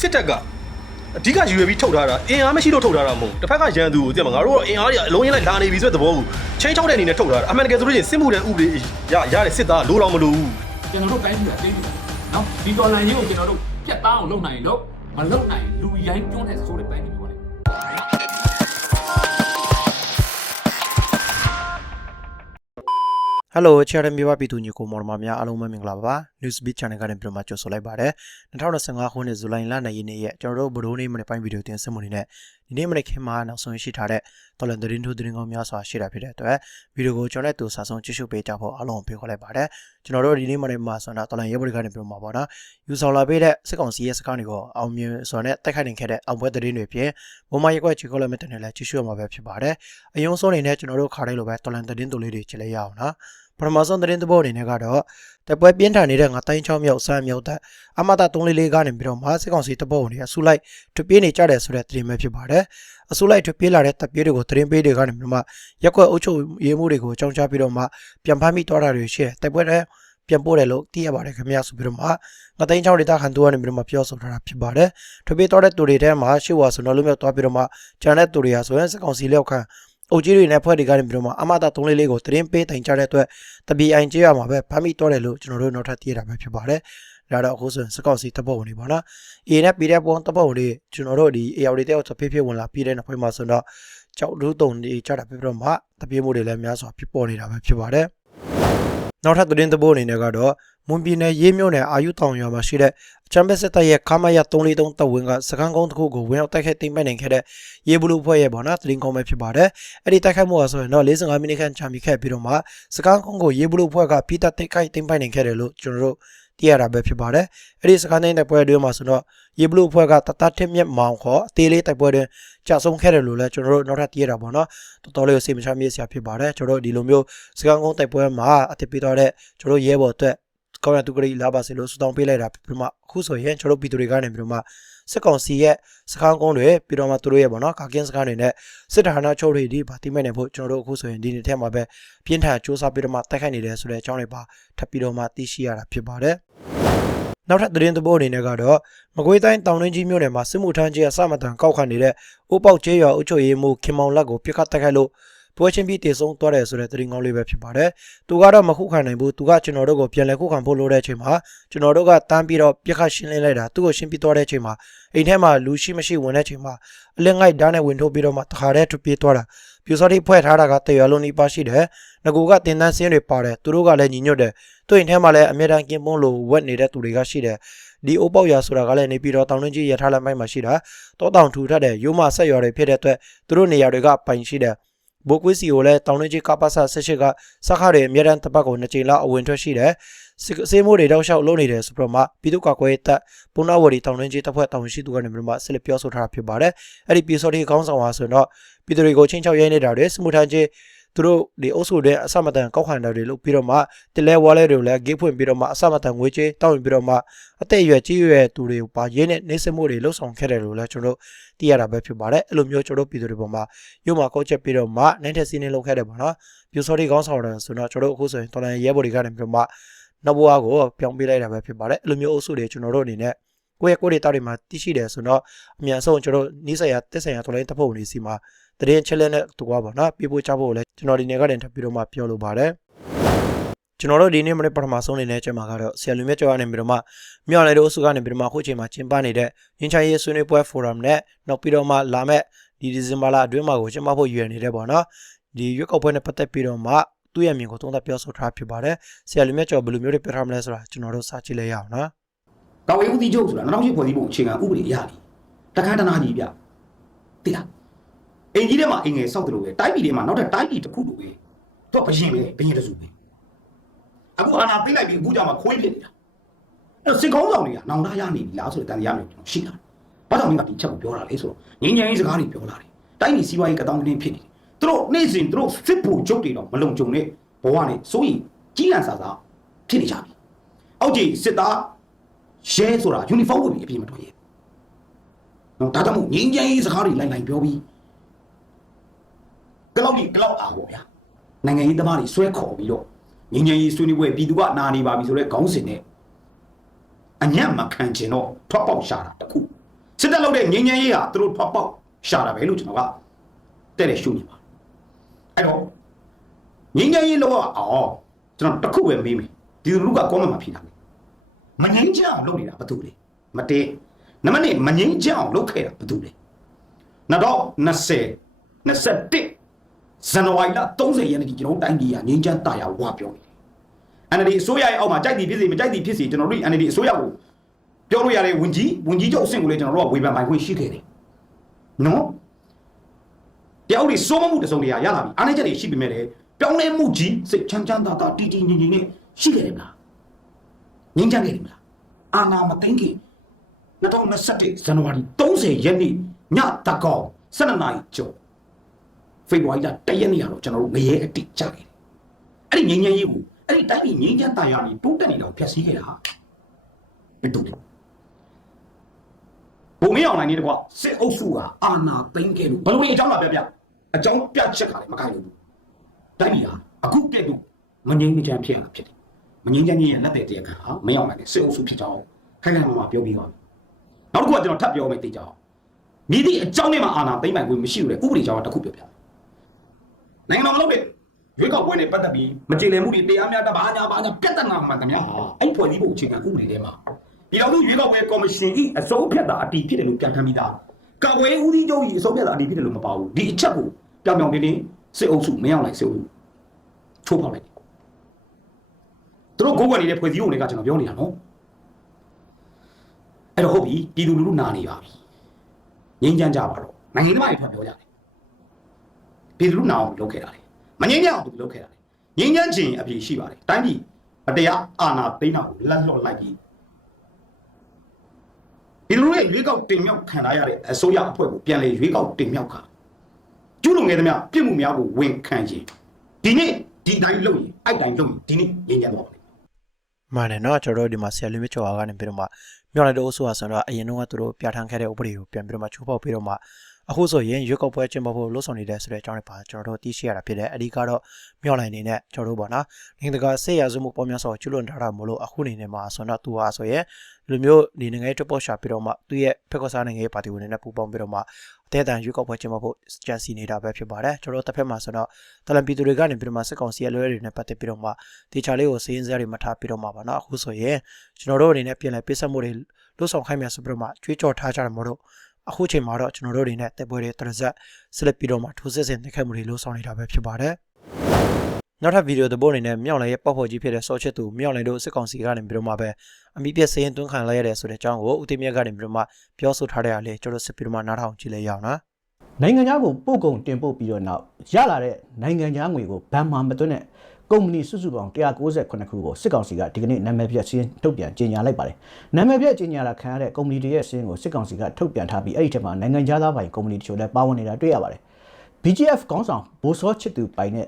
စစ်တပ်ကအဓိကယူရပြီးထုတ်ထားတာအင်အားမရှိလို့ထုတ်ထားတာမဟုတ်တစ်ဖက်ကရန်သူကိုသိမှာငါတို့ကအင်အားတွေအလုံးရင်းလိုက်လာနေပြီဆိုတဲ့သဘောကိုချင်းချောက်တဲ့အနေနဲ့ထုတ်ထားတာအမှန်တကယ်ဆိုလို့ရှိရင်စစ်မှုတဲ့ဥပဒေရရတဲ့စစ်သားလိုတော့မလိုဘူးကျွန်တော်တို့တိုင်းပြည်ကတိတ်တယ်နော်ဒီတော်လိုင်းကြီးကိုကျွန်တော်တို့ပြတ်သားအောင်လုပ်နိုင်ရင်တော့မလုပ်နိုင်ရင်လူရိုင်းတွန်းတဲ့ဆိုတဲ့တိုင်း ပြည်ပေါ့လေဟယ်လိုချာရမီဝပြည်သူညီကိုမော်ဒမာများအားလုံးပဲမင်္ဂလာပါ Newsbeat Channel ကနေပြန်မှကြိုဆိုလိုက်ပါတယ်2025ခုနှစ်ဇူလိုင်လ2ရက်နေ့ရဲ့ကျွန်တော်တို့ဗဒိုးနေ့မနေ့ပိုင်းဗီဒီယိုတင်ဆက်မှုနေနဲ့ ဒီနေ့မနေ့ခင်မှာနောက်ဆုံးရှိထားတဲ့တော်လန်သတင်းထိုးသတင်းကောင်းများစွာရှိတာဖြစ်တဲ့အတွက်ဗီဒီယိုကိုကျွန်တော်လည်းတူစာဆုံးကြည့်ရှုပေးကြဖို့အားလုံးကိုဖိတ်ခေါ်လိုက်ပါတယ်ကျွန်တော်တို့ဒီနေ့မနေ့မှာဆိုတော့တော်လန်ရဲဘော်တွေကနေပြန်မှာပေါ့နော်ယူဆောင်လာပေးတဲ့စစ်ကောင်စီရဲ့စကားတွေကိုအောင်မြင်ဆိုတဲ့တိုက်ခိုက်နေခဲ့တဲ့အောင်ပွဲသတင်းတွေပြင်ဘုံမရက်ွက်ချီကောလည်းမတင်နဲ့လည်းကြည့်ရှုရမှာပဲဖြစ်ပါတယ်အယုံဆုံးအနေနဲ့ကျွန်တော်တို့ခါတိုင်းလိုပဲတော်လန်သတင်းတူလေးတွေကြည့်လိုက်ရအောင်နော် ပထမဆုံးသတင်းသဘောအနေနဲ့ကတော့တပ်ပွဲပြင်းထန်နေတဲ့ငါတိုင်း6မြောက်စမ်းမြောက်သက်အမတာ344ကနေပြီးတော့မစစ်ကောင်စီတပ်ဖွဲ့ဝင်တွေအစုလိုက်ထွပြေးနေကြတယ်ဆိုတဲ့သတင်းပဲဖြစ်ပါတယ်အစုလိုက်ထွပြေးလာတဲ့တပ်ပြေးတွေကိုသတင်းပေးတွေကနေပြီးတော့မှရက်ကွက်အုပ်ချုပ်ရေးမှုတွေကိုအကြောင်းချပြီးတော့မှပြန်ဖမ်းမိသွားတာတွေရှိတယ်တပ်ပွဲတဲ့ပြန်ပို့တယ်လို့သိရပါတယ်ခင်ဗျာဆိုပြီးတော့မှငါတိုင်း6ဒေတာခန်တူကနေပြီးတော့မှပြောဆိုထားတာဖြစ်ပါတယ်ထွပြေးသွားတဲ့သူတွေထဲမှာရှေ့ဝါဆိုတော့လုံးမြောက်သွားပြီးတော့မှဂျန်တဲ့သူတွေဟာဆိုရင်စစ်ကောင်စီလက်ခံ အုပ်ကြီးတွေနဲ့ဖွဲ့တွေကနေပြီးတော့မှအမတာ344ကိုသတင်းပေးတိုင်ကြတဲ့အတွက်တပီအိုင်ကျေးရမှာပဲဖမ်းမိတော့တယ်လို့ကျွန်တော်တို့နောက်ထပ်သိရတာပဲဖြစ်ပါတယ်။ဒါတော့အခုဆိုရင်စကောက်စီတပ်ဖွဲ့ဝင်တွေပေါ့နော်။ A နဲ့ P တဲ့ပုံတပ်ဖွဲ့ဝင်တွေကျွန်တော်တို့ဒီ AR တွေတဲ့ဖြည်းဖြည်းဝင်လာပြီးတဲ့နောက်ပိုင်းမှာဆိုတော့ကြောက်ဒုတုံတွေကြတာပြပြတော့မှတပြေးမှုတွေလည်းများစွာဖြစ်ပေါ်နေတာပဲဖြစ်ပါတယ်။ နောက်ထပ်သတင်းသဘောအနေနဲ့ကတော့မွန်ပြည်နယ်ရေးမြို့နယ်အာယုတောင်ရွာမှာရှိတဲ့အချမ်းဘက်စစ်တပ်ရဲ့ခမရ343တပ်ဝင်ကစကန်ကုန်းတစ်ခုကိုဝင်ရောက်တိုက်ခိုက်သိမ်းပိုက်နိုင်ခဲ့တဲ့ရေဘလူးဖွဲ့ရဲ့ပေါ့နော်သတင်းကောင်းပဲဖြစ်ပါတယ်။အဲ့ဒီတိုက်ခိုက်မှုဟာဆိုရင်တော့45မိနစ်ခန့်ကြာမြင့်ခဲ့ပြီးတော့မှစကန်ကုန်းကိုရေဘလူးဖွဲ့ကပိတက်တိုက်ခိုက်သိမ်းပိုက်နိုင်ခဲ့တယ်လို့ကျွန်တော်တို့ သိရတာပဲဖြစ်ပါတယ်။အဲ့ဒီစကန်တိုင်းတိုက်ပွဲအတွင်းမှာဆိုတော့ရေဘလူးဖွဲ့ကတတထက်မြက်မောင်ခေါ်အသေးလေးတိုက်ပွဲတွင်ကြာဆုံးခဲ့တယ်လို့လည်းကျွန်တော်တို့နောက်ထပ်သိရတာပေါ့နော်။တော်တော်လေးကိုစိတ်မချမြေ့စရာဖြစ်ပါတယ်။ကျွန်တော်တို့ဒီလိုမျိုးစကန်ကုန်းတိုက်ပွဲမှာအတည်ပြတော့တဲ့ကျွန်တော်တို့ရဲဘော်အတွက်ကောင်းရတူကလေးလာပါစေလို့ဆုတောင်းပေးလိုက်တာပြီးမှအခုဆိုရင်ကျွန်တော်တို့ပြည်သူတွေကနေပြီးတော့မှ စစ်ကောင်စီရဲ့စခန်းကုန်းတွေပြီးတော့မှသူတို့ရဲ့ပေါ့နော်ကာကင်းစခန်းတွေနဲ့စစ်ဌာနချုပ်တွေဒီဗာတိမဲ့နေဖို့ကျွန်တော်တို့အခုဆိုရင်ဒီနေ့ထဲမှာပဲပြင်းထန်စ조사ပြီးတော့မှတိုက်ခိုက်နေတယ်ဆိုတဲ့အကြောင်းတွေပါထပ်ပြီးတော့မှသိရှိရတာဖြစ်ပါတယ်နောက်ထပ်သတင်းသဘောအနေနဲ့ကတော့မကွေးတိုင်းတောင်တွင်းကြီးမြို့နယ်မှာစစ်မှုထမ်းကြီးအစမတန်ကောက်ခံနေတဲ့အိုးပေါက်ကျေးရွာအုပ်ချုပ်ရေးမှူးခင်မောင်လက်ကိုပြစ်ခတ်တိုက်ခိုက်လို့ ပွဲချင်းပြီးတည်ဆုံသွားတယ်ဆိုတဲ့သတင်းကောင်းလေးပဲဖြစ်ပါတယ်။သူကတော့မခုခံနိုင်ဘူး။သူကကျွန်တော်တို့ကိုပြန်လည်ခုခံဖို့လိုတဲ့အချိန်မှာကျွန်တော်တို့ကတန်းပြီးတော့ပြစ်ခတ်ရှင်းလင်းလိုက်တာသူ့ကိုရှင်းပြီးသွားတဲ့အချိန်မှာအိမ်ထဲမှာလူရှိမရှိဝင်တဲ့အချိန်မှာအလင်းငိုက်ဓာတ်နဲ့ဝင်ထုတ်ပြီးတော့မှတခါတည်းထပ်ပြေးသွားတာ။ပြူစောတိဖွဲ့ထားတာကတရွာလုံးနီးပါးရှိတယ်။ငကူကတင်တန်းစင်းတွေပါတယ်။သူတို့ကလည်းညီညွတ်တယ်။သူ့အိမ်ထဲမှာလည်းအမြဲတမ်းကင်းပွန်းလို့ဝက်နေတဲ့သူတွေကရှိတယ်။ဒီအိုးပေါက်ရွာဆိုတာကလည်းနေပြီးတော့တောင်တွင်းကြီးရထားလမ်းပိုင်းမှာရှိတာတောတောင်ထူထပ်တဲ့ရိုးမဆက်ရွာတွေဖြစ်တဲ့အတွက်သူတို့နေရာတွေကပိုင်ရှိတယ် ဘိုကွေးစီကိုလည်းတောင်တွင်းကြီးကပ္ပဆ18ကစခါတွေအမြဲတမ်းတပတ်ကိုနှစ်ကြိမ်လောက်အဝင်ထွက်ရှိတယ်စေးမိုးတွေတောက်လျှောက်လုံးနေတယ်ဆိုတော့မှပြည်သူ့ကာကွယ်ရေးတပ်ပုဏ္ဏဝရီတောင်တွင်းကြီးတပ်ဖွဲ့တောင်ရှိသူကနေမှဆက်လက်ပြောဆိုထားတာဖြစ်ပါတယ်အဲ့ဒီပြည်စောတိခေါင်းဆောင်ဟာဆိုတော့ပြည်သူတွေကိုချင်းချောက်ရိုင်းနေတာတွေစမှုထမ်းကြီး သူတို့ဒီအုပ်စုတဲ့အစမတန်ကောက်ခံတာတွေလုပ်ပြီးတော့မှတလဲဝါလဲတွေကိုလည်းဂေးဖွင့်ပြီးတော့မှအစမတန်ငွေကြေးတောင်းရင်ပြီးတော့မှအသက်အရွယ်ကြီးရွယ်သူတွေပါရင်းနဲ့နေစမှုတွေလှုပ်ဆောင်ခဲ့တယ်လို့လည်းကျွန်တော်တို့သိရတာပဲဖြစ်ပါတယ်အဲ့လိုမျိုးကျွန်တော်တို့ပြည်သူတွေပေါ်မှာရုံမှာကောက်ချက်ပြီးတော့မှနိုင်တဲ့စီးနေလုပ်ခဲ့တယ်ပေါ့နော်ပြူစောတိကောင်းဆောင်တယ်ဆိုတော့ကျွန်တော်တို့အခုဆိုရင်တော်လိုင်းရဲဘော်တွေကနေပြီးတော့မှနောက်ဘဝကိုပြောင်းပေးလိုက်တာပဲဖြစ်ပါတယ်အဲ့လိုမျိုးအုပ်စုတွေကျွန်တော်တို့အနေနဲ့ကိုယ့်ရဲ့ကိုယ့်ဒေတာတွေမှာတည်ရှိတယ်ဆိုတော့အမြန်ဆုံးကျွန်တော်တို့နီးစပ်ရာတက်ဆိုင်ရာတော်လိုင်းတပ်ဖွဲ့ဝင်တွေစီမှာ တရင်ချက်လက်နဲ့တူပါပါနော်ပြပို့ချဖို့လည်းကျွန်တော်ဒီနေ့ကတည်းကပြီးတော့မှပြောလိုပါတယ်ကျွန်တော်တို့ဒီနေ့မနေ့ပထမဆုံးအနေနဲ့ကျမှာကတော့ဆရာလူမြတ်ကျော်ကနေပြီးတော့မှမြောက်လိုက်တို့အစုကနေပြီးတော့မှခုချိန်မှာကျင်းပနေတဲ့ရင်းချရေးဆွေးနွေးပွဲဖိုရမ်နဲ့နောက်ပြီးတော့မှလာမဲ့ဒီဒီဇင်ဘာလအတွင်းမှာကိုကျင်းပဖို့ရည်ရွယ်နေတယ်ပေါ့နော်ဒီရွက်ကောက်ပွဲနဲ့ပတ်သက်ပြီးတော့မှသူ့ရဲ့မြင်ကိုသုံးသပ်ပြောဆိုထားဖြစ်ပါတယ်ဆရာလူမြတ်ကျော်ဘယ်လိုမျိုးတွေပြောထားမလဲဆိုတာကျွန်တော်တို့စာကြည့်လိုက်ရအောင်နော်ကာဝေးဦးစီးချုပ်ဆိုတာနောက်ရှိဖွဲ့စည်းပုံအခြေခံဥပဒေအရလीတခါတနာကြီးဗျသိလား အင်ကြီးထဲမှာအင်ငယ်စောက်တယ်လို့ပဲတိုက်ပြည်ထဲမှာနောက်ထပ်တိုက်ပြည်တစ်ခုလိုပဲတော့ဘရင်ပဲဘရင်တစုပဲအခုအာနာသိလိုက်ပြီးအခုကြမှာခွေးဖြစ်နေတာအဲ့တော့စစ်ကောင်းဆောင်တွေကနောင်တရနေပြီလားဆိုတဲ့တန်တရားမျိုးကျွန်တော်ရှိတာဘာကြောင့်မင်းကဒီချက်ကိုပြောတာလဲဆိုတော့ငင်းငင်းစကားတွေပြောလာတယ်တိုက်ပြည်စီးပွားရေးကတောင်းတင်းဖြစ်နေတယ်သူတို့နေ့စဉ်သူတို့စစ်ဘူချုပ်တွေတော့မလုံခြုံတဲ့ဘဝနဲ့စိုးရင်ကြီးလန့်စာစာဖြစ်နေကြပြီအောက်ကြီးစစ်သားရဲဆိုတာယူနီဖောင်းဝတ်ပြီးအပြည့်မတော်ရဲ့နော်ဒါကြောင့်မို့ငင်းကြမ်းရေးစကားတွေလိုက်လိုက်ပြောပြီး ကလောက်ကြီးကလောက်အားပေါ့ဗျာနိုင်ငံရေးသမားတွေဆွဲခေါ်ပြီးတော့ငင်းကြမ်းရေးဆွေးနွေးပွဲပြည်သူကနာနေပါပြီဆိုတော့ခေါင်းစဉ်နဲ့အညံ့မခံချင်တော့ထွက်ပေါက်ရှာတာတခုစစ်တပ်လုပ်တဲ့ငြိမ်းချမ်းရေးဟာသူတို့ဖောက်ပေါက်ရှာတာပဲလို့ကျွန်တော်ကတဲ့တဲ့ရှုမြင်ပါအဲ့တော့ငြိမ်းချမ်းရေးလောက်အောင်ကျွန်တော်တစ်ခုပဲမေးမယ်ဒီလူကကောမန့်မှာဖြေတာလေမငြိမ်းချမ်းအောင်လုပ်နေတာဘာတူလဲမတည့်နံပါတ်1မငြိမ်းချမ်းအောင်လုပ်ခဲ့တာဘာတူလဲ2020 21 ဇန်နဝါရီလ30ရက်နေ့ကျွန်တော်တို့တိုင်းပြည်ကငြိမ်းချမ်းတရားဝါပြောနေတယ် NLD အစိုးရရဲ့အောက်မှာကြိုက်သည်ဖြစ်စေမကြိုက်သည်ဖြစ်စေကျွန်တော်တို့ NLD အစိုးရကိုပြောလို့ရတဲ့ဝင်ကြီးဝင်ကြီးချုပ်အဆင့်ကိုလည်းကျွန်တော်တို့ကဝေဖန်ပိုင်ခွင့်ရှိခဲ့တယ်နော်တရားဥပဒေစိုးမမှုတစုံတရာရလာပြီအားနည်းချက်တွေရှိပေမဲ့လည်းပြောင်းလဲမှုကြီးစိတ်ချမ်းချမ်းသာသာတည်တည်ငြိမ်ငြိမ်နဲ့ရှိခဲ့တယ်မလားငြိမ်းချမ်းခဲ့တယ်မလားအာနာမသိန်းခင်2021ဇန်နဝါရီ30ရက်နေ့ညတကောင်12နာရီကျော် ဖေဖော်ဝါရီလ1ရက်နေ့ကတော့ကျွန်တော်တို့ငရဲအတိကြခဲ့တယ်အဲ့ဒီငြိမ်းချမ်းရေးကိုအဲ့ဒီတိုင်းပြည်ငြိမ်းချမ်းတရားနေတိုးတက်နေတော့ဖျက်ဆီးခဲ့တာဘယ်တူလဲဘုံမင်းအောင်နိုင်နေတကွာစစ်အုပ်စုကအာဏာသိမ်းခဲ့လို့ဘယ်လိုအကြောင်းလာပြပြအကြောင်းပြချက်ကလည်းမကိုင်ဘူးတိုင်းပြည်ဟာအခုပြည့်လို့မငြိမ်းချမ်းဖြစ်ရတာဖြစ်တယ်မငြိမ်းချမ်းရေးရဲ့လက်တဲ့တရားခံဟာမင်းအောင်နိုင်တဲ့စစ်အုပ်စုဖြစ်ကြောင်းခိုင်ခိုင်မာမာပြောပြီးသွားပြီနောက်တစ်ခုကကျွန်တော်ထပ်ပြောမယ်သိကြအောင်မြည်သည့်အကြောင်းနဲ့မှအာဏာသိမ်းပိုင်ခွင့်မရှိလို့လေဥပဒေကြောင်းတစ်ခုပြောပြ နိုင်ငံတော်မလုပ်တဲ့ရွေးကောက်ပွဲနဲ့ပတ်သက်ပြီးမကြည်လည်မှုတွေတရားများတဘာညာဘာညာပြဿနာမှန်သမျှဟာအဲ့ဖွဲ့စည်းပုံအခြေခံဥပဒေထဲမှာပြည်တော်စုရွေးကောက်ပွဲကော်မရှင်ဤအစိုးဖြတ်တာအတီးဖြစ်တယ်လို့ပြန်ခံပြီးသားကာကွယ်ဦးစီးချုပ်ဤအစိုးဖြတ်တာအတီးဖြစ်တယ်လို့မပါဘူးဒီအချက်ကိုပြောင်ပြောင်တင်းတင်းစစ်အုပ်စုမရောက်လိုက်စစ်အုပ်စုချိုးဖောက်လိုက်တယ်သူတို့ကိုယ်ကွယ်နေတဲ့ဖွဲ့စည်းပုံတွေကကျွန်တော်ပြောနေတာနော်အဲ့တော့ဟုတ်ပြီပြည်သူလူထုနာနေပါပြီငြိမ်းချမ်းကြပါတော့နိုင်ငံသားတွေထွက်ပြောကြတယ် ဘီလူနာအောင်လုပ်ခဲ့တာလေမငြိမ်းချမ်းအောင်သူလုပ်ခဲ့တာလေငြိမ်းချမ်းခြင်းအပြည့်ရှိပါတယ်တိုင်းပြည်အတရားအာဏာသိမ်းတာကိုလန့်လွတ်လိုက်ပြီးဒီလူရဲ့ရွေးကောက်တင်မြောက်ခံထားရတဲ့အစိုးရအဖွဲ့ကိုပြန်လေရွေးကောက်တင်မြောက်ခါကျူးလွန်ခဲ့သမျှပြစ်မှုများကိုဝန်ခံရင်ဒီနေ့ဒီတိုင်းလုပ်ရင်အဲ့တိုင်းလုပ်ရင်ဒီနေ့ငြိမ်းချမ်းသွားပါလိမ့်မယ်မှန်တယ်နော်ကျွန်တော်တို့ဒီမှာဆရာလေးမြကျော်အားကနေပြီးတော့မှမြောက်လိုက်တဲ့အစိုးရဆိုတော့အရင်တော့သူတို့ပြဋ္ဌာန်းခဲ့တဲ့ဥပဒေကိုပြန်ပြီးတော့မှချိုးဖောက်ပြီးတော့မှ အခုဆိုရင်ရွက်ကောက်ပွဲကျင်းပဖို့လှုံ့ဆော်နေတဲ့ဆိုတဲ့အကြောင်းတွေပါကျွန်တော်တို့သိရှိရတာဖြစ်တယ်အဓိကတော့မြောက်လိုက်နေနဲ့ကျွန်တော်တို့ပေါ့နော်နိုင်ငံတကာဆေးရစုမှုပေါ်များစွာကျွလွန်ထားတာမို့လို့အခုနေနေမှာဆိုတော့သူဟာဆိုရင်ဒီလိုမျိုးဒီနိုင်ငံရေးတပေါ်ရှာပြီးတော့မှသူ့ရဲ့ဖက်ကစားနိုင်ငံရေးပါတီဝင်တွေနဲ့ပူးပေါင်းပြီးတော့မှအသေးအတန်ရွက်ကောက်ပွဲကျင်းပဖို့ကြံစီနေတာပဲဖြစ်ပါတယ်ကျွန်တော်တို့တစ်ဖက်မှာဆိုတော့တလန်ပီသူတွေကနေပြီးတော့မှစစ်ကောင်စီရဲ့လွဲတွေနဲ့ပတ်သက်ပြီးတော့မှတေချာလေးကိုစီးရင်စရာတွေမထားပြီးတော့မှပါနော်အခုဆိုရင်ကျွန်တော်တို့အနေနဲ့ပြန်လဲပေးဆက်မှုတွေလှုပ်ဆောင်ခိုင်းမြန်ဆိုပြီးတော့မှကြွေးကြော်ထားကြတယ်မို့လို့ အခုချိန်မှာတော့ကျွန်တော်တို့တွေနဲ့တက်ပွဲတွေတရဇက်ဆက်လက်ပြီးတော့မှထိုးစစ်ဆင်တိုက်ခိုက်မှုတွေလှုပ်ဆောင်နေတာပဲဖြစ်ပါတယ်နောက်ထပ်ဗီဒီယိုတစ်ပုတ်အနေနဲ့မြောက်လိုင်းရဲ့ပောက်ဖော်ကြီးဖြစ်တဲ့ဆော့ချစ်သူမြောက်လိုင်းတို့စစ်ကောင်စီကနေပြီးတော့မှပဲအမိပြက်စရင်တွန်းခံလိုက်ရတဲ့ဆိုတဲ့အကြောင်းကိုဦးသိမြတ်ကနေပြီးတော့မှပြောဆိုထားတဲ့အလေကျွန်တော်စစ်ပြီးတော့မှနားထောင်ကြည့်လိုက်ရအောင်နော်နိုင်ငံခြားကိုပို့ကုန်တင်ပို့ပြီးတော့နောက်ရလာတဲ့နိုင်ငံခြားငွေကိုဘဏ်မှာမသွင်းတဲ့ ကုမ္ပဏီစုစုပေါင်း198ခုကိုစစ်ကောင်စီကဒီကနေ့နာမည်ပြစီရင်ထုတ်ပြန်ကြေညာလိုက်ပါတယ်။နာမည်ပြကြေညာတာခံရတဲ့ကုမ္ပဏီတွေရဲ့စီရင်ကိုစစ်ကောင်စီကထုတ်ပြန်ထားပြီးအဲ့ဒီထက်မှာနိုင်ငံခြားသားပိုင်ကုမ္ပဏီတချို့လည်းပါဝင်နေတာတွေ့ရပါတယ်။ BGF ခေါင်းဆောင်ဘိုးစောချစ်သူပိုင်တဲ့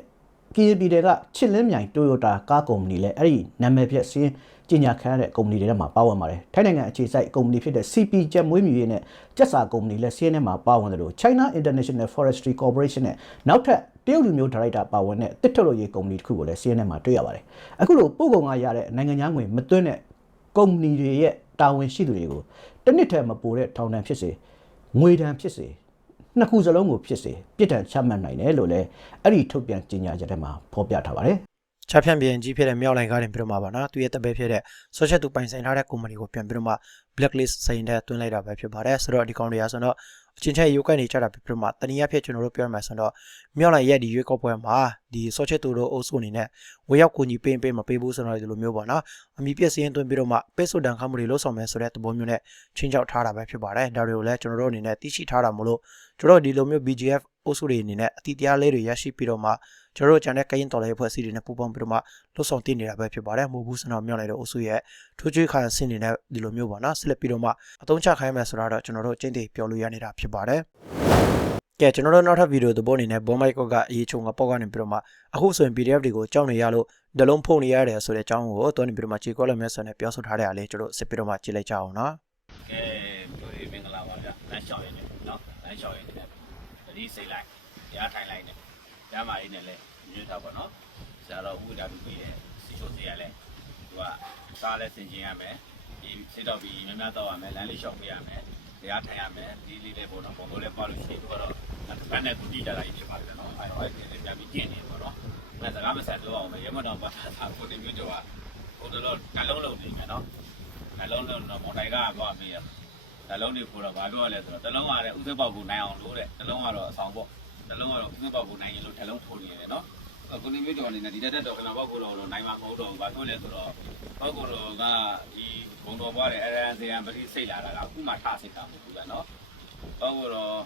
KB တွေကချစ်လင်းမြိုင် Toyota ကားကုမ္ပဏီလည်းအဲ့ဒီနာမည်ပြစီရင်ကြေညာခံရတဲ့ကုမ္ပဏီတွေထဲမှာပါဝင်ပါတယ်။ထိုင်းနိုင်ငံအခြေစိုက်ကုမ္ပဏီဖြစ်တဲ့ CP ကျက်မွေးမြူရေးနဲ့ကျက်စာကုမ္ပဏီလည်းစီးရဲထဲမှာပါဝင်တယ်လို့ China International Forestry Corporation နဲ့နောက်ထပ် တရုတ်လူမျိုးဒါရိုက်တာပါဝင်တဲ့တစ်ထုတ်လို့ရေးကုမ္ပဏီတစ်ခုကိုလည်းစီးရဲထဲမှာတွေ့ရပါတယ်။အခုလိုပို့ကုန်ကရတဲ့နိုင်ငံခြားငွေမသွင်းတဲ့ကုမ္ပဏီတွေရဲ့တာဝန်ရှိသူတွေကိုတစ်နှစ်ထဲမပိုတဲ့ထောင်ဒဏ်ဖြစ်စေငွေဒဏ်ဖြစ်စေနှစ်ခုစလုံးကိုဖြစ်စေပြစ်ဒဏ်ချမှတ်နိုင်တယ်လို့လည်းအဲ့ဒီထုတ်ပြန်ကြေညာချက်ထဲမှာဖော်ပြထားပါတယ်ချဖြန့်ပြန်ကြီးဖြစ်တဲ့မြောက်လိုင်ကားတင်ပြီးတော့မှပါနော်သူရဲ့တပ်ပဲဖြစ်တဲ့ social သူပိုင်ဆိုင်ထားတဲ့ company ကိုပြန်ပြီးတော့မှ blacklist စိန်တဲ့တွင်းလိုက်တာပဲဖြစ်ပါတယ်ဆိုတော့ဒီကောင်တွေကဆိုတော့ အချင်းချင်းရုပ်ကိုက်နေကြတာပြီးပြီးတော့မှတနည်းအားဖြင့်ကျွန်တော်တို့ပြောရမှာဆိုတော့မြောက်လိုင်ရဲ့ဒီရွေးကောက်ပွဲမှာဒီ social သူတို့အုပ်စုအနေနဲ့ဝေရောက်ကိုကြီးပေးပေးမပေးဘူးဆိုတော့ဒီလိုမျိုးပေါ့နော်အမိပြည့်စင်းတွင်းပြီးတော့မှပဲဆိုတန်ခါမှုတွေလှုပ်ဆောင်မယ်ဆိုတဲ့သဘောမျိုးနဲ့ချင်းချောက်ထားတာပဲဖြစ်ပါတယ်ဒါတွေကိုလည်းကျွန်တော်တို့အနေနဲ့သိရှိထားတာမို့လို့ကျွန်တော်တို့ဒီလိုမျိုး BGF အုပ်စုတွေအနေနဲ့အတိတရားလေးတွေရရှိပြီးတော့မှ ကျွန်တော်တို့ကျန်တဲ့ကရင်တော်လေးအဖွဲ့အစည်းတွေနဲ့ပူးပေါင်းပြီးတော့မှလှုပ်ဆောင်တည်နေတာပဲဖြစ်ပါတယ်မဟုတ်ဘူးဆိုတော့မြောက်လိုက်တဲ့အုပ်စုရဲ့ထိုးချွေးခါဆင်းနေတဲ့ဒီလိုမျိုးပေါ့နော်ဆက်လက်ပြီးတော့မှအသုံးချခိုင်းမယ်ဆိုတော့ကျွန်တော်တို့အချင်းတေပြောလို့ရနေတာဖြစ်ပါတယ်ကဲကျွန်တော်တို့နောက်ထပ်ဗီဒီယိုသဘောအနေနဲ့ဘောမိုက်ကော့ကအရေးချုံကပေါက်ကနေပြီးတော့မှအခုဆိုရင် PDF တွေကိုကြောက်နေရလို့ဒလုံးဖုန်နေရတယ်ဆိုတဲ့အကြောင်းကိုတွန်းနေပြီးတော့မှခြေကောက်လက်မဲဆန်နဲ့ပြောဆိုထားတဲ့အလေးကျွန်တော်စစ်ပြီးတော့မှကြည့်လိုက်ကြအောင်နော်ကဲတို့ဒီမင်္ဂလာပါဗျလမ်းလျှောက်ရင်းနဲ့နော်လမ်းလျှောက်ရင်းနဲ့တတိစိတ်လိုက်ရားထိုင်လိုက်နဲ့ ကျမ်းမာရေးနဲ့လည်းညွှန်ထားပါနော်ဆရာတော်ဥဒ္ဒါပြုပြီးတဲ့စီချိုစီရလဲသူကစားလဲဆင်ကျင်ရမယ်ဒီစိတ်တော်ပြီးများများတော့ရမယ်လမ်းလေးလျှောက်ပေးရမယ်တရားထိုင်ရမယ်ဒီလေးလေးပေါ့နော်ပုံပေါ်လေးပါလို့ရှိရင်တော့ဘယ်နဲ့ကူတည်ကြတာကြီးဖြစ်ပါလဲနော်အဲဟိုအဲ့ဒီပြန်ပြီးကျင်းနေပေါ့နော်အဲစကားမဆက်တော့အောင်ရမတော့ပါသာကိုနေမျိုးတော့ဟိုတော့ကလုံးလုံးနေကြနော်ကလုံးလုံးတော့မော်တိုင်ကသွားပြီးရတလုံးတွေပို့တော့ဘာပြောရလဲဆိုတော့တလုံးကလည်းဥသိပေါက်ကိုနိုင်အောင်လို့တဲ့တလုံးကတော့အဆောင်ပေါ့ တလုံးကတော့ဥသိပေါက်ကိုနိုင်ရင်လို့တလုံးထိုးနေတယ်နော်အခုနေမျိုးတော့အနေနဲ့ဒီတက်တော့ကနာပေါက်ကိုတော့နိုင်မှာမဟုတ်တော့ဘာပြောလဲဆိုတော့ပေါက်ကိုတော့ကဒီဘုံတော်ပွားတယ်အရန်စရန်ပတိစိတ်လာတာကအခုမှထစိတ်တာမဟုတ်ဘူးလားနော်ပေါက်ကိုတော့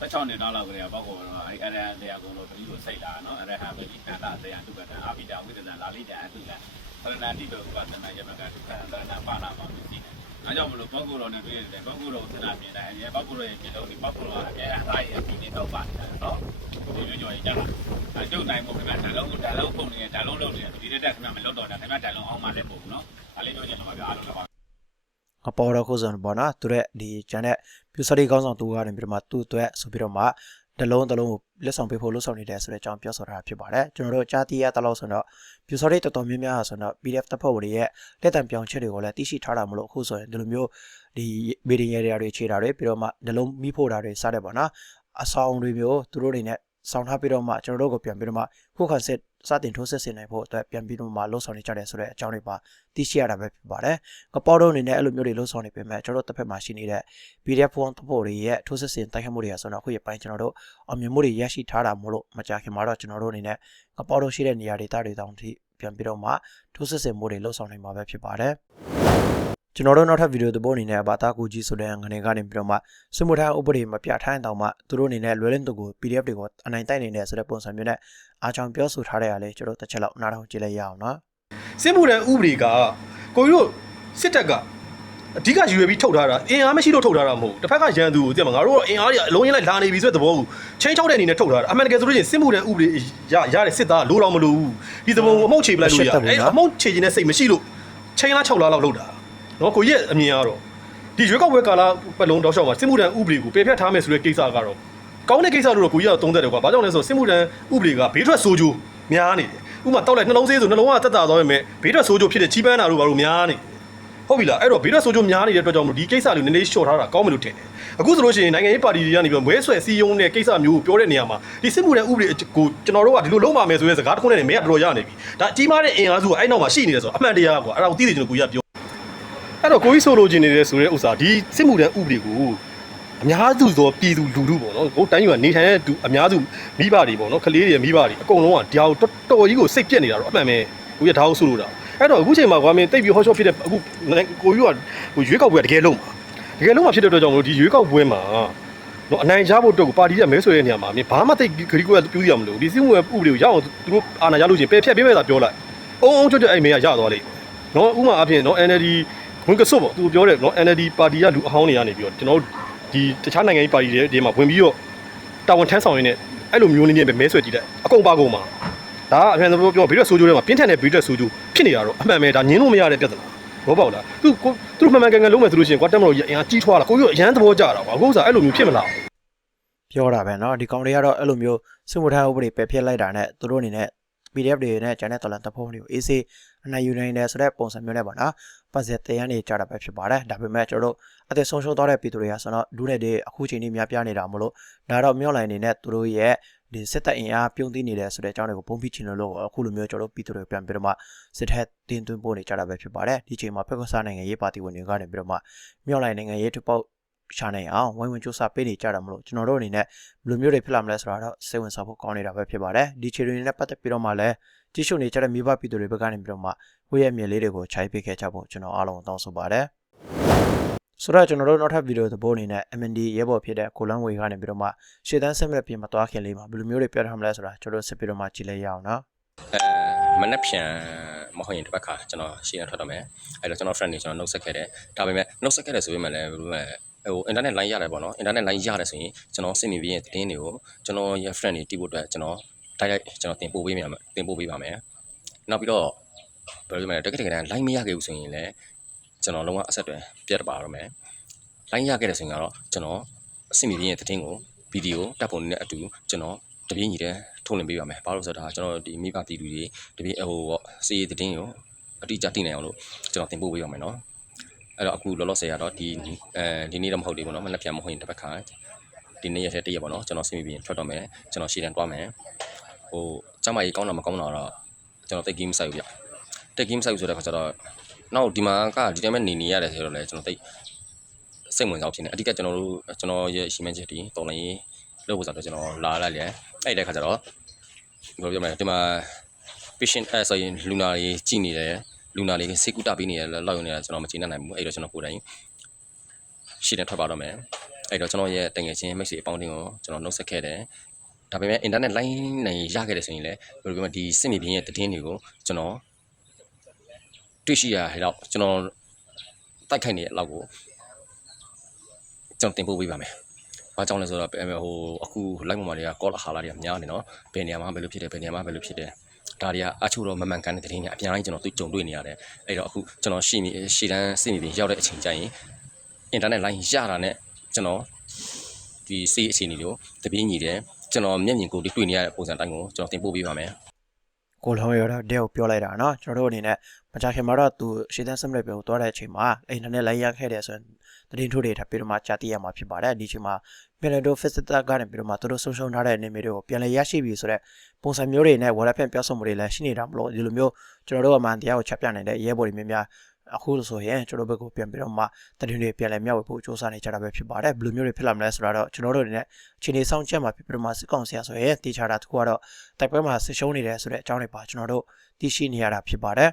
16နှစ်နောက်လောက်ကလေးပေါက်ကိုတော့အဲအရန်စရန်ကတော့ပတိကိုစိတ်လာနော်အရဟံပတိကန္တာစရန်တုကတံအာပိတာဝိဒ္ဒံလာလိတံအတုကံပရဏာတိတောဥပဒနာယမကတုကံပရဏာပါဏာမှာသိတ ယ်အဲကြောင့်မလို့ပေါက်ကိုတော့နဲ့တွေ့ရတယ်ပေါက်ကိုတော့သနာမြင်တယ်အရင်ပေါက်ကိုတော့ရဲ့ပြင်လို့ဒီပေါက်ကိုတော့အရင်အသားရဲ့အပြီးနေတော့ပါတယ်နော်ဒီလိုကြော်ရကြတာအဲကျုပ်တိုင်းပုံကဓာတ်လုံးဓာတ်လုံးပုံနေဓာတ်လုံးလုံးနေဒီတက်ခဏမလွတ်တော့တာခဏဓာတ်လုံးအောင်မှလည်းပုံနော်ဒါလေးပြောချင်တော့ပြအားလုံးလည်းပါအပေါ်တော့ခုစုံပေါ့နော်သူတဲ့ဒီဂျန်တဲ့ပြူစရီကောင်းဆောင်သူကနေပြီးတော့မှသူ့အတွက်ဆိုပြီးတော့မှ တလုံးတလုံးကိုလက်ဆောင်ပေးဖို့လှုပ်ဆောင်နေတယ်ဆိုတဲ့အကြောင်းပြောဆိုထားတာဖြစ်ပါတယ်ကျွန်တော်တို့ကြားသိရတဲ့လောက်ဆိုတော့ပြူစရီတော်တော်များများဆိုတော့ PDF တပ်ဖွဲ့ဝင်တွေရဲ့လက်တံပြောင်းချက်တွေကိုလည်းသိရှိထားတာမလို့အခုဆိုရင်ဒီလိုမျိုးဒီမီဒီယာတွေခြေတာတွေပြီးတော့မှတလုံးမိဖို့တာတွေစားတယ်ပေါ့နော်အဆောင်တွေမျိုးသူတို့တွေနဲ့ ဆောင်ထားပြီးတော့မှကျွန်တော်တို့ကိုပြန်ပြီးတော့မှခုခံစစ်စတင်ထိုးစစ်ဆင်နိုင်ဖို့အတွက်ပြန်ပြီးတော့မှလှုပ်ဆောင်နေကြတယ်ဆိုတဲ့အကြောင်းတွေပါသိရှိရတာပဲဖြစ်ပါတယ်ကပေါ်တော့အနေနဲ့အဲ့လိုမျိုးတွေလှုပ်ဆောင်နေပေမဲ့ကျွန်တော်တို့တစ်ဖက်မှာရှိနေတဲ့ PDF ဖုန်းတပ်ဖို့တွေရဲ့ထိုးစစ်ဆင်တိုက်ခတ်မှုတွေကဆိုတော့အခုရပိုင်းကျွန်တော်တို့အောင်မြင်မှုတွေရရှိထားတာမို့လို့မကြခင်မှာတော့ကျွန်တော်တို့အနေနဲ့ကပေါ်တော့ရှိတဲ့နေရာဒေသတွေတောင်ထိပြန်ပြီးတော့မှထိုးစစ်ဆင်မှုတွေလှုပ်ဆောင်နိုင်မှာပဲဖြစ်ပါတယ် ကျွန်တော်တို့နောက်ထပ်ဗီဒီယိုသဘောအနေနဲ့ဘာသာကူကြီးဆိုတဲ့ငနေကနေပြီးတော့မှစမှုထားဥပဒေမပြထိုင်းတောင်မှသူတို့အနေနဲ့လွယ်လင်းသူကို PDF တွေကိုအနိုင်တိုက်နေတဲ့ဆိုတဲ့ပုံစံမျိုးနဲ့အားချောင်ပြောဆိုထားတဲ့အားလေးကျွန်တော်တစ်ချက်လောက်နားထောင်ကြည့်လိုက်ရအောင်နော်စစ်မှုထမ်းဥပဒေကကိုကြီးတို့စစ်တပ်ကအဓိကယူရပြီးထုတ်ထားတာအင်အားမရှိလို့ထုတ်ထားတာမဟုတ်တစ်ဖက်ကရန်သူကိုသိမှာငါတို့ကအင်အားတွေအလုံးရင်းလိုက်လာနေပြီဆိုတဲ့သဘောကိုချင်းချောက်တဲ့အနေနဲ့ထုတ်ထားတာအမှန်တကယ်ဆိုလို့ရှိရင်စစ်မှုထမ်းဥပဒေရရတဲ့စစ်သားလိုတော့မလိုဘူးဒီသဘောကိုအမုတ်ချေပလိုက်လို့ရအဲအမုတ်ချေခြင်းနဲ့စိတ်မရှိလို့ချင်းလား6လားလောက်လောက်တာ နော်ကိုကြီးရဲ့အမြင်ကတော့ဒီရွေးကောက်ပွဲကာလပတ်လုံးတောက်လျှောက်မှာစစ်မှုထမ်းဥပဒေကိုပယ်ဖျက်ထားမယ်ဆိုတဲ့ကိစ္စကတော့ကောင်းတဲ့ကိစ္စလို့တော့ကိုကြီးကသုံးသက်တယ်ကွာဘာကြောင့်လဲဆိုတော့စစ်မှုထမ်းဥပဒေကဘေးထွက်ဆိုးကျိုးများနေတယ်ဥပမာတောက်လိုက်နှလုံးဆေးဆိုနှလုံးကတက်တာသွားပေမဲ့ဘေးထွက်ဆိုးကျိုးဖြစ်တဲ့ကြီးပန်းတာတို့ဘာလို့များနေဟုတ်ပြီလားအဲ့တော့ဘေးထွက်ဆိုးကျိုးများနေတဲ့အတွက်ကြောင့်မလို့ဒီကိစ္စလေးနည်းနည်းလျှော့ထားတာကောင်းမယ်လို့ထင်တယ်အခုဆိုလို့ရှိရင်နိုင်ငံရေးပါတီတွေကနေပြီးတော့မွဲဆွဲစီယုံတဲ့ကိစ္စမျိုးကိုပြောတဲ့နေရာမှာဒီစစ်မှုထမ်းဥပဒေကိုကျွန်တော်တို့ကဒီလိုလုံးပါမယ်ဆိုတဲ့စကားတစ်ခုနဲ့မင်းကတော်တော်ရနေပြီဒါအကြီးမားတဲ့အင်အားစုကအဲ့နောက်မှာရှိနေတယ်ဆိုတော့အမှန်တရားကွာအဲ့ဒါကိုသိသိချင်လို့ကိုကြီးကပြော အဲ့တော့ကိုကြီးဆိုလိုချင်နေတဲ့ဆိုတဲ့ဥစ္စာဒီစစ်မှုထမ်းဥပဒေကိုအများစုသောပြည်သူလူထုပေါ့နော်ကိုတိုင်းကနေထိုင်တဲ့သူအများစုမိဘတွေပေါ့နော်ကလေးတွေမိဘတွေအကုန်လုံးကဒီဟာကိုတော်တော်ကြီးကိုစိတ်ပြက်နေတာတော့အမှန်ပဲကိုကြီးကဒါကိုဆိုလိုတာအဲ့တော့အခုချိန်မှာကွာမင်းတိတ်ပြီးဟောရှော့ဖြစ်တဲ့အခုကိုကြီးကဟိုရွေးကောက်ပွဲတကယ်လုံးပါတကယ်လုံးမှာဖြစ်တဲ့အတွက်ကြောင့်မလို့ဒီရွေးကောက်ပွဲမှာနော်အနိုင်ချဖို့အတွက်ကိုပါတီကမဲဆွဲတဲ့နေရာမှာမင်းဘာမှတိတ်ခရီးကွက်ပြူးရမလို့ဒီစစ်မှုရဲ့ဥပဒေကိုရအောင်သူတို့အာဏာရလို့ချင်းပယ်ဖြတ်ပေးမဲ့သာပြောလိုက်အုံအုံချွတ်ချွတ်အဲ့မေကရသွားလိမ့်နော်ဥမာအဖြစ်နော် NLD ဝင်ကစွတ်ပေါ့သူပြောတယ်နော် NLD ပါတီကလူအဟောင်းတွေကနေပြီးတော့ကျွန်တော်တို့ဒီတခြားနိုင်ငံရေးပါတီတွေဒီမှာဝင်ပြီးတော့တာဝန်ထမ်းဆောင်ရင်းနဲ့အဲ့လိုမျိုးနည်းနဲ့ပဲမဲဆွဲကြည့်တယ်အကုန်ပါကုန်ပါဒါကအမှန်တကယ်ပြောပြီးတော့ဆိုးကျိုးတွေမှာပြင်းထန်တဲ့ပြီးတော့ဆိုးကျိုးဖြစ်နေတာတော့အမှန်ပဲဒါညင်းလို့မရတဲ့ပြဿနာဘောပေါက်လားသူကိုသူတို့မှန်မှန်ကန်ကန်လုံးမယ်ဆိုလို့ရှိရင်ကွာတက်မလို့အရင်ကြီးထွားလာကိုကြီးအရန်သဘောကျတာကွာအခုဥစားအဲ့လိုမျိုးဖြစ်မလား ပြောတာပဲเนาะဒီကောင်တွေကတော့အဲ့လိုမျိုးစစ်မှုထမ်းဥပဒေပယ်ဖျက်လိုက်တာနဲ့သူတို့အနေနဲ့ PDF တွေနဲ့ဂျန်တဲ့တော်လန်တပ်ဖွဲ့တွေကို AC အနိုင်ယူနိုင်တယ်ဆိုတဲ့ပုံစံမျိုးနဲ့ပေါ့နော်ပတ်သက်တရားနေကြတာပဲဖြစ်ပါတယ်ဒါပေမဲ့ကျွန်တော်တို့အသက်ဆုံးရှုံးသွားတဲ့ပြည်သူတွေကဆိုတော့လူတွေတွေအခုချိန်ကြီးများပြားနေတာမလို့ဒါတော့မြော့လိုင်းနေနဲ့သူတို့ရဲ့ဒီစစ်တပ်အင်အားပြုံးသိနေတယ်ဆိုတဲ့အကြောင်းတွေကိုပုံပြချင်လို့အခုလိုမျိုးကျွန်တော်တို့ပြည်သူတွေပြန်ပြီးတော့မှစစ်ထက်တင်းသွင်းပို့နေကြတာပဲဖြစ်ပါတယ်ဒီချိန်မှာဖက်ကစားနိုင်ငံရေးပါတီဝင်တွေကနေပြီးတော့မှမြော့လိုင်းနိုင်ငံရေးတစ်ပေါက် ရှာနိုင်အောင်ဝိုင်းဝန်းစူးစမ်းပေးနေကြတာမလို့ကျွန်တော်တို့အနေနဲ့ဘယ်လိုမျိုးတွေဖြစ်လာမလဲဆိုတာတော့စိတ်ဝင်စားဖို့ကောင်းနေတာပဲဖြစ်ပါတယ်ဒီခြေတွေနဲ့ပတ်သက်ပြီးတော့မှလည်းကြည့်ရှုနေကြတဲ့မိဘပြည်သူတွေဘက်ကနေပြီးတော့မှကိုယ့်ရဲ့မြင်လေးတွေကိုခြိုက်ပေးခဲ့ကြဖို့ကျွန်တော်အားလုံးတောင်းဆိုပါတယ်ဆိုတော့ကျွန်တော်တို့နောက်ထပ်ဗီဒီယိုသဘောအနေနဲ့ MND ရဲဘော်ဖြစ်တဲ့ကိုလန်းဝေကနေပြီးတော့မှရှေ့တန်းဆက်မြက်ပြင်မသွားခင်လေးမှာဘယ်လိုမျိုးတွေပြောထားမလဲဆိုတာကျွန်တော်စစ်ပြီးတော့မှကြည့်လိုက်ရအောင်နော်အဲမနက်ဖြန်မဟုတ်ရင်တစ်ပတ်ခါကျွန်တော်ရှင်းရထွက်တော့မယ်အဲ့တော့ကျွန်တော် friend တွေကျွန်တော်နှုတ်ဆက်ခဲ့တယ်ဒါပေမဲ့နှုတ်ဆက်ခဲ့တယ်ဆိုပေမဲ့လည်းဘယ်လိုလဲ ဟို internet line ရတယ်ပေါ့နော် internet line ရတယ်ဆိုရင်ကျွန်တော်စိတ်နေပြီးရဲ့သတင်းတွေကိုကျွန်တော်ရဲ့ friend တွေတီးဖို့အတွက်ကျွန်တော်တိုက်ရိုက်ကျွန်တော်တင်ပို့ပေးမယ်တင်ပို့ပေးပါမယ်နောက်ပြီးတော့ဘယ်လိုလဲတကယ်တကယ်တမ်း line မရခဲ့ဘူးဆိုရင်လည်းကျွန်တော်လုံးဝအဆက်အသွယ်ပြတ်တပါတော့မယ် line ရခဲ့တဲ့ဆိုရင်ကတော့ကျွန်တော်အစိမ့်ပြီးရဲ့သတင်းကိုဗီဒီယိုတပ်ပုံနဲ့အတူကျွန်တော်တပြင်းညီတဲ့ထုတ်လင်းပေးပါမယ်ဘာလို့လဲဆိုတော့ကျွန်တော်ဒီမိဘပြည်သူတွေတပြင်းဟိုပေါ့စီးရီသတင်းကိုအတိအကျသိနိုင်အောင်လို့ကျွန်တော်တင်ပို့ပေးပါမယ်နော် အဲ့တော့အခုလောလောဆယ်ကတော့ဒီအဲဒီနေ့တော့မဟုတ်သေးဘူးเนาะမနေ့ပြန်မဟုတ်ရင်တစ်ပတ်ခါဒီနေ့ရက်တည်းတရက်ပေါ့เนาะကျွန်တော်စီမီပြီးထွက်တော့မယ်ကျွန်တော်ရှေ့တန်းတွားမယ်ဟိုကျမကြီးကောင်းတာမကောင်းတာတော့ကျွန်တော်တိတ်ကြီးမဆိုင်ဘူးဗျတိတ်ကြီးမဆိုင်ဘူးဆိုတဲ့ခါကျတော့နောက်ဒီမှာကဒီတိုင်းပဲနေနေရတယ်ဆိုတော့လေကျွန်တော်တိတ်စိတ်ဝင်စားဖြစ်နေအဓိကကျွန်တော်တို့ကျွန်တော်ရဲ့ရှိမှန်းချက်ဒီတော်လိုင်းလို့ဆိုတော့ကျွန်တော်လာလိုက်လေအဲ့တဲ့ခါကျတော့ဘယ်လိုပြောမလဲဒီမှာ patient အဲဆိုရင်လူနာတွေကြည်နေတယ် လူနာတွေစိတ်ကူတာပေးနေတယ်လောက်ရုံနဲ့ကျွန်တော်မကျေနပ်နိုင်ဘူးအဲ့တော့ကျွန်တော်ကိုယ်တိုင်ရှင်းနေထွက်ပါတော့မယ်အဲ့တော့ကျွန်တော်ရဲ့တငယ်ချင်းမိတ်ဆွေအပေါင်းအသင်းကိုကျွန်တော်နှုတ်ဆက်ခဲ့တယ်ဒါပေမဲ့ internet line နဲ့ရခဲ့တယ်ဆိုရင်လည်းဘယ်လိုပြောမလဲဒီစစ်မြေပြင်ရဲ့တည်င်းတွေကိုကျွန်တော်တွေ့ရှိရတော့ကျွန်တော်တိုက်ခိုက်နေတဲ့အလောက်ကိုကျွန်တော်တင်ပို့ပေးပါမယ်။ဘာကြောင့်လဲဆိုတော့ဟိုအခု live မှာတွေက call ဟာလာတွေကများနေနော်။ဘယ်နေရာမှာဘယ်လိုဖြစ်တယ်ဘယ်နေရာမှာဘယ်လိုဖြစ်တယ်။ ဒါတွေကအချို့တော့မမှန်ကန်တဲ့သတင်းတွေအများကြီးကျွန်တော်တွေ့ကြုံတွေ့နေရတယ်။အဲ့တော့အခုကျွန်တော်ရှေ့မီရှေ့တန်းစစ်မြေပြင်ရောက်တဲ့အချိန်ကျရင် internet line ရတာနဲ့ကျွန်တော်ဒီစီးအခြေအနေကိုတပြေးညီတယ်ကျွန်တော်မျက်မြင်ကိုယ်တွေ့နေရတဲ့ပုံစံတိုင်းကိုကျွန်တော်တင်ပို့ပေးပါမယ် ကိုလုံးရောတော့တယောက်ပြောလိုက်တာနော်ကျွန်တော်တို့အနေနဲ့မကြခင်မှာတော့သူရှေ့တန်းဆမ်လက်ပြောသွားတဲ့အချိန်မှာအင်တာနက်လိုင်းရခဲ့တယ်ဆိုရင်တရင်ထုတ်တွေထပ်ပြီးတော့မှကြာတိရမှာဖြစ်ပါတယ်ဒီချိန်မှာ Bernardo Festa ကနေပြီးတော့မှသူတို့ဆုံးရှုံးထားတဲ့အနေမျိုးတွေကိုပြန်လည်ရရှိပြီဆိုတော့ပုံစံမျိုးတွေနဲ့ Wallapin ပြောဆိုမှုတွေလည်းရှိနေတာမလို့ဒီလိုမျိုးကျွန်တော်တို့အမှန်တရားကိုချက်ပြနိုင်တဲ့ရဲဘော်တွေများများ အခုဆိုရင်ကျွန်တော်ဘက်ကိုပြန်ပြီးတော့မှတရင်တွေပြန်လည်မျှဝေဖို့စ조사နေကြတာပဲဖြစ်ပါတယ်ဘယ်လိုမျိုးတွေဖြစ်လာမလဲဆိုတော့ကျွန်တော်တို့အနေနဲ့ခြေနေဆောင်ချက်မှာဖြစ်ပြီးတော့မှစစ်ကောင်ဆရာဆိုရင်တေချာတာတခုကတော့တိုက်ပွဲမှာဆစ်ရှုံးနေတယ်ဆိုတဲ့အကြောင်းတွေပါကျွန်တော်တို့သိရှိနေရတာဖြစ်ပါတယ်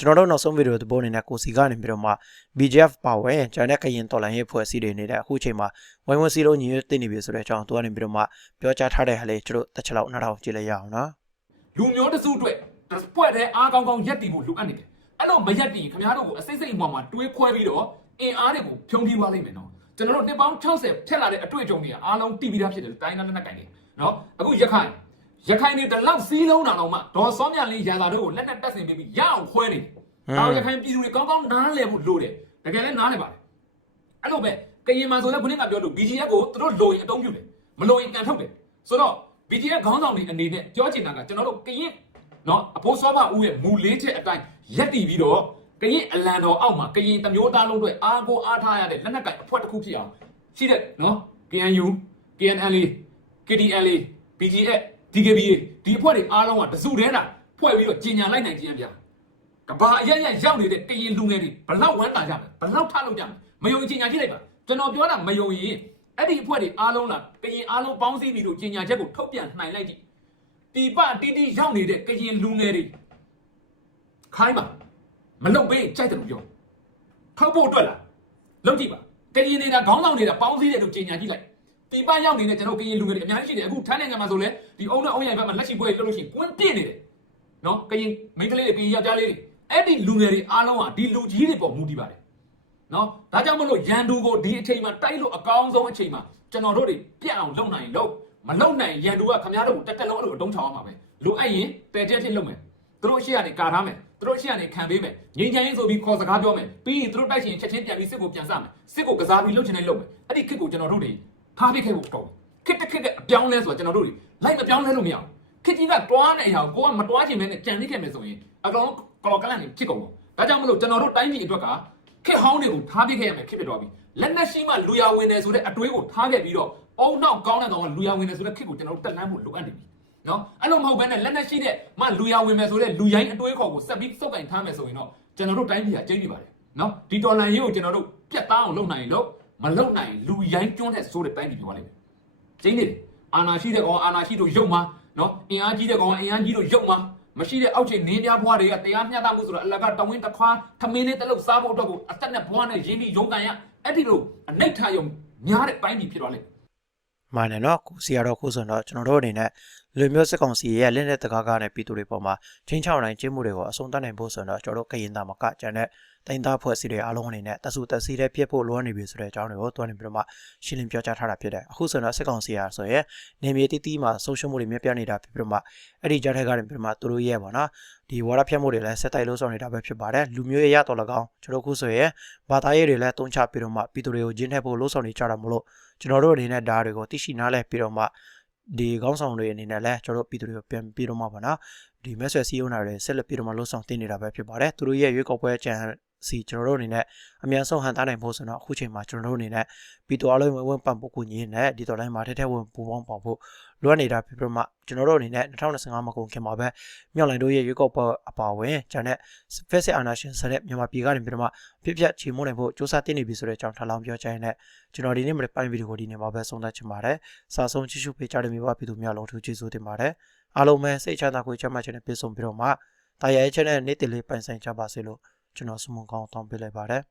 ကျွန်တော်တို့နောက်ဆုံးဗီဒီယိုသဘောအနေနဲ့ကိုစီကနေပြီးတော့မှ BGF ပါဝင်ဂျန်တဲ့ကရင်တော်လိုင်းရေးဖွဲ့စည်းတွေနေတဲ့အခုချိန်မှာဝိုင်းဝန်းစီလုံးညီညွတ်တင်နေပြီဆိုတဲ့အကြောင်းသူကနေပြီးတော့မှပြောကြားထားတဲ့ဟာလေးကျွန်တော်တစ်ချက်လောက်နားထောင်ကြည့်လိုက်ရအောင်နော်လူမျိုးတစုအတွက်တစ်ပွဲတည်းအားကောင်းကောင်းရက်တည်ဖို့လိုအပ်နေတယ် အဲ့တော့မရက်တည်ခင်ဗျားတို့ကိုအစိမ့်စိမ့်မှမှတွေးခွဲပြီးတော့အင်အားတွေကိုဖြုံးထိသွားလိမ့်မယ်နော်ကျွန်တော်တို့နှစ်ပေါင်း60ထက်လာတဲ့အတွေ့အကြုံတွေကအားလုံးတည်ပြီးသားဖြစ်တယ်တိုင်းသားနဲ့ကင်နေနော်အခုရခိုင်ရခိုင်တွေတလောက်စီးလုံးတာတော့မှဒေါ်စောမြလေးရာသာတို့ကိုလက်နဲ့တက်ဆင်ပြီးရအောင်ခွဲနေတယ်ဒါရခိုင်ပြည်သူတွေကောင်းကောင်းနားလည်ဖို့လိုတယ်တကယ်လည်းနားလည်ပါတယ်အဲ့လိုပဲကရင်မှာဆိုလည်းခုနကပြောလို့ BGF ကိုသူတို့လိုရင်အတုံးပြုတယ်မလိုရင်ကန်ထုတ်တယ်ဆိုတော့ BGF ခေါင်းဆောင်တွေအနေနဲ့ပြောချင်တာကကျွန်တော်တို့ကရင် နော်အဖိုးစောဘဦးရဲ့မူလေးချက်အတိုင်းရက်တည်ပြီးတော့ကရင်အလံတော်အောက်မှာကရင်တမျိုးသားလုံးတွေအားကိုအားထားရတဲ့လက်နက်ကင်အဖွဲ့တစ်ခုဖြစ်အောင်ရှိတဲ့နော် KNU KNLA KDLA BGF DKBA ဒီအဖွဲ့တွေအားလုံးကတစုတည်းတာဖွဲ့ပြီးတော့ကြီးညာလိုက်နိုင်ကြရဗျာကဘာအရရရောက်နေတဲ့ကရင်လူငယ်တွေဘလောက်ဝမ်းသာကြမလဲဘလောက်ထားလို့ကြမလဲမယုံကြီးညာကြည့်လိုက်ပါကျွန်တော်ပြောတာမယုံရင်အဲ့ဒီအဖွဲ့တွေအားလုံးလားကရင်အားလုံးပေါင်းစည်းပြီးတော့ကြီးညာချက်ကိုထုတ်ပြန်နိုင်လိုက်ကြည့် တီပတီတီရောက်နေတဲ့ကရင်လူငယ်တွေခိုင်းပါမလုပ်ပေးကြိုက်တယ်လို့ပြောထောက်ဖို့အတွက်လားလုပ်ကြည့်ပါကရင်နေတာခေါင်းဆောင်နေတာပေါင်းစည်းတယ်လို့ကြီးညာကြည့်လိုက်တီပရောက်နေတဲ့ကျွန်တော်ကရင်လူငယ်တွေအများကြီးရှိတယ်အခုထိုင်းနိုင်ငံမှာဆိုလဲဒီအုံနဲ့အုံရိုင်ဘက်မှာလက်ရှိပွဲလှုပ်လို့ရှိရင်ကွန်းပြည့်နေတယ်နော်ကရင်မိန်းကလေးတွေကရင်ယောက်ျားလေးတွေအဲ့ဒီလူငယ်တွေအားလုံးကဒီလူကြီးတွေပေါ်မူတည်ပါတယ်နော်ဒါကြောင့်မလို့ရန်သူကိုဒီအချိန်မှာတိုက်လို့အကောင်းဆုံးအချိန်မှာကျွန်တော်တို့တွေပြတ်အောင်လုပ်နိုင်လို့ မလုပ်နိုင်ရန်သူကခမားတို့ကိုတက်တက်လုံးအဲ့လိုအတုံးချောင်းအောင်ပါပဲလိုအပ်ရင်ပယ်ချက်ဖြစ်လုပ်မယ်သူတို့ရှေ့ကနေကာထားမယ်သူတို့ရှေ့ကနေခံပေးမယ်ငြိမ်းချမ်းရေးဆိုပြီးခေါ်စကားပြောမယ်ပြီးရင်သူတို့တိုက်ချင်ချက်ချင်းပြန်ပြီးစစ်ကိုပြန်စမယ်စစ်ကိုကစားပြီးလုပ်ချင်တယ်လုပ်မယ်အဲ့ဒီခစ်ကိုကျွန်တော်တို့တွေထားပြခဲ့ဖို့ကောင်းခစ်တစ်ခစ်ကအပြောင်းလဲဆိုတော့ကျွန်တော်တို့တွေလိုက်မပြောင်းလဲလို့မရဘူးခစ်ကြီးကတွားနေရအောင်ကိုကမတွားချင်မဲနဲ့ကြံနေခဲ့မယ်ဆိုရင်အကောင်ကလော်ကလန်နေဖြစ်ကုန်တော့ဒါကြောင့်မလို့ကျွန်တော်တို့တိုင်းပြည်အတွက်ကခစ်ဟောင်းတွေကိုထားပြခဲ့ရမယ်ခစ်ဖြစ်သွားပြီလက်နက်ရှိမှလူရဝင်တယ်ဆိုတဲ့အတွေးကိုထားခဲ့ပြီးတော့ အုံနောက်ကောင်းတဲ့ကောင်ကလူရဝင်တယ်ဆိုတဲ့ခစ်ကိုကျွန်တော်တို့တက်လန်းဖို့လိုအပ်နေပြီနော်အဲ့လိုမဟုတ်ဘဲနဲ့လက်နက်ရှိတဲ့မလူရဝင်မယ်ဆိုတဲ့လူရိုင်းအတွေးခေါ်ကိုဆက်ပြီးစုပ်ကင်ထားမယ်ဆိုရင်တော့ကျွန်တော်တို့တိုင်းပြည်ကကျင်းနေပါတယ်နော်ဒီတော်လန်ရေးကိုကျွန်တော်တို့ပြတ်သားအောင်လုပ်နိုင်ရင်လို့မလုပ်နိုင်လူရိုင်းကျွန်းတဲ့ဆိုတဲ့တိုင်းပြည်ပြောရလိမ့်မယ်ကျင်းနေတယ်အာနာရှိတဲ့ကောင်အာနာရှိတို့ရုပ်မှာနော်အင်အားကြီးတဲ့ကောင်အင်အားကြီးတို့ရုပ်မှာမရှိတဲ့အောက်ခြေနင်းပြဘွားတွေကတရားမျှတမှုဆိုတော့အလကတဝင်းတစ်ခွာထမင်းလေးတစ်လုံးစားဖို့အတွက်ကိုအသက်နဲ့ဘွားနဲ့ရင်းပြီးရုံးကန်ရအဲ့ဒီလိုအနိဋ္ဌာယုံများတဲ့တိုင်းပြည်ဖြစ်သွားလိမ့် မယ်မှန်တယ်နော်ကိုစီကတော့ခုဆိုတော့ကျွန်တော်တို့အနေနဲ့လူမျိုးစစ်ကောင်စီရဲ့လက်နဲ့တကားကားနဲ့ပြည်သူတွေပေါ်မှာချင်းချောင်းနိုင်ကျင်းမှုတွေကိုအဆုံးသတ်နိုင်ဖို့ဆိုတော့ကျွန်တော်တို့ကရင်သားမကကျန်တဲ့တိုင်းသားဖွဲ့စည်းတွေအားလုံးအနေနဲ့တဆူတစီတဲ့ဖြစ်ဖို့လိုအပ်နေပြီဆိုတဲ့အကြောင်းတွေကိုတွန်းနေပြီးတော့မှရှင်းလင်းပြောကြားထားတာဖြစ်တယ်အခုဆိုတော့စစ်ကောင်စီရာဆိုရင်နေမြေတီးတီးမှာဆုံးရှုံးမှုတွေမြပြနေတာဖြစ်ပြီးတော့မှအဲ့ဒီကြားထက်ကနေပြီးတော့မှသူတို့ရဲ့ပေါ့နော်ဒီဝါရဖြတ်မှုတွေလည်းဆက်တိုက်လို့ဆောင်နေတာပဲဖြစ်ပါတယ်လူမျိုးရေးရတော်၎င်းကျွန်တော်ခုဆိုရင်ဘာသာရေးတွေလည်းတုံးချပြီးတော့မှပြည်သူတွေကိုဂျင်းထက်ဖို့လို့ဆောင်နေကြတာမလို့ ကျွန်တော်တို့အနေနဲ့ဒါတွေကိုသိရှိနားလဲပြီးတော့မှဒီကောင်းဆောင်တွေအနေနဲ့လည်းကျွန်တော်တို့ပြည်သူတွေကိုပြန်ပြီးတော့မှပေါ့နော်ဒီမက်ဆွဲစီးရုံးတာတွေဆက်လက်ပြီးတော့မှလှုပ်ဆောင်တင်နေတာပဲဖြစ်ပါတယ်သူတို့ရဲ့ရွေးကောက်ပွဲကြံ စီကျွန်တော်တို့အနေနဲ့အများဆုံးဟန်တားနိုင်ဖို့ဆိုတော့အခုချိန်မှာကျွန်တော်တို့အနေနဲ့ပြီးတော့အလုံးဝင်ဝင်ပံ့ပိုးကူညီနေဒီတော်လိုင်းမှာထဲထဲဝင်ပူပေါင်းပေါင်းဖို့လိုအပ်နေတာဖြစ်ပြီးမှကျွန်တော်တို့အနေနဲ့2025မှာကုန်ခင်မှာပဲမြောက်လိုင်းတို့ရဲ့ရွေးကောက်ပွဲအပါအဝင်ဂျန်နဲ့ Face အာနာရှင်ဆက်တဲ့မြန်မာပြည်ကနေပြီးတော့မှဖြစ်ဖြစ်ချေမှုန်းနိုင်ဖို့စူးစမ်းတင်နေပြီဆိုတဲ့အကြောင်းထပ်လောင်းပြောချင်တဲ့ကျွန်တော်ဒီနေ့မနေ့ပိုင်းဗီဒီယိုကိုဒီနေ့မှာပဲဆုံးသတ်ချင်ပါတယ်စာဆုံးကြည့်ရှုပေးကြတဲ့မိဘပြည်သူများလုံးထူးကျေးဇူးတင်ပါတယ်အားလုံးပဲစိတ်ချမ်းသာကိုချမ်းသာခြင်းနဲ့ပြည့်စုံပြီးတော့မှတာယာရဲ့ channel နေ့တည်လေးပိုင်ဆိုင်ကြပါစေလို့ ကျွန်တော်ဆုမွန်ကောင်းတောင်းပေးလိုက်ပါတယ်